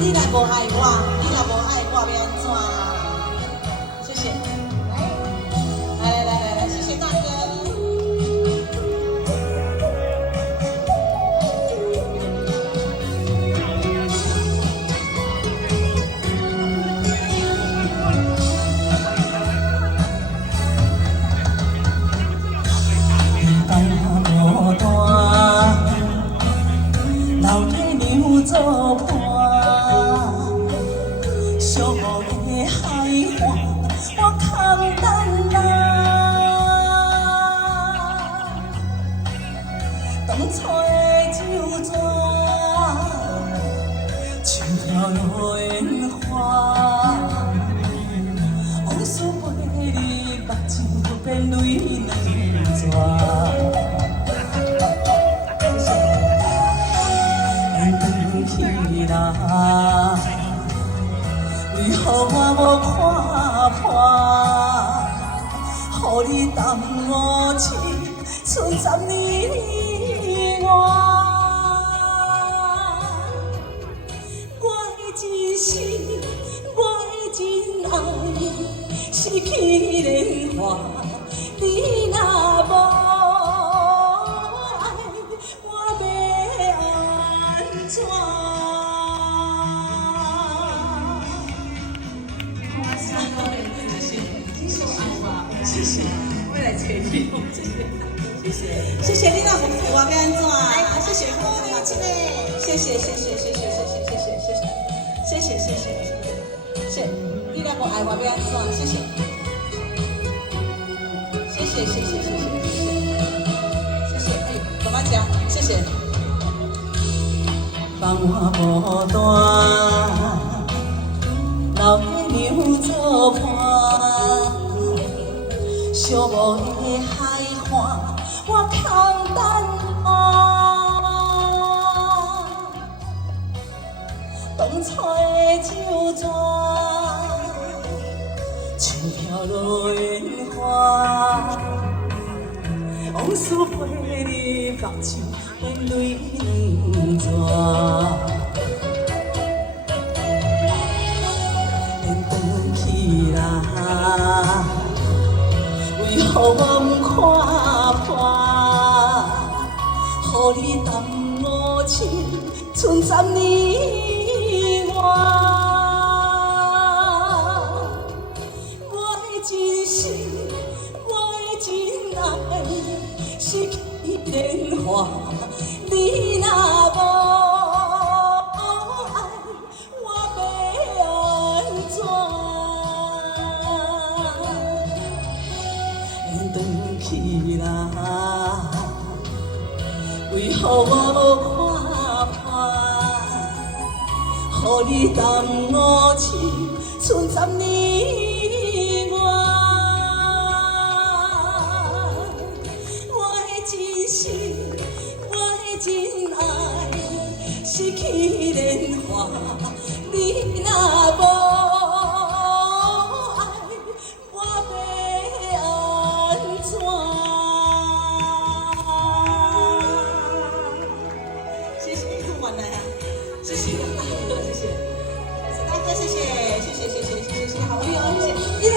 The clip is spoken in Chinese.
你若无爱我，你若无爱我，要安怎？谢谢。来，谢谢大哥。无大，老天牛做伴，寂寞的海岸，我空等人。当初的酒泉，像条落烟花，往事陪你，目睭变泪两逝。去啦，为何我无看破？予你耽误情，剩10年外。我的真心，我的真爱，失去莲花，你若无。谢谢，我来找你，谢谢，谢谢你那服务我要安怎？谢谢，谢谢，谢，你若无爱我要安怎？谢谢，干嘛讲？谢谢。放我无大，老的牛做伴。寂寞的海岸，我空等当初的酒泉，像条落烟花，往事陪你，目睭变泪两逝。免回去啦。为何我不看破？予你耽误情，剩10年外。我的真心，我的真爱，失去莲花，你若无。去啦，为何我无看破？予你耽误情，剩10年外。我的真心，我的真爱，失去莲花，你若无。谢谢大哥，谢谢大哥，谢谢，好朋友，谢谢。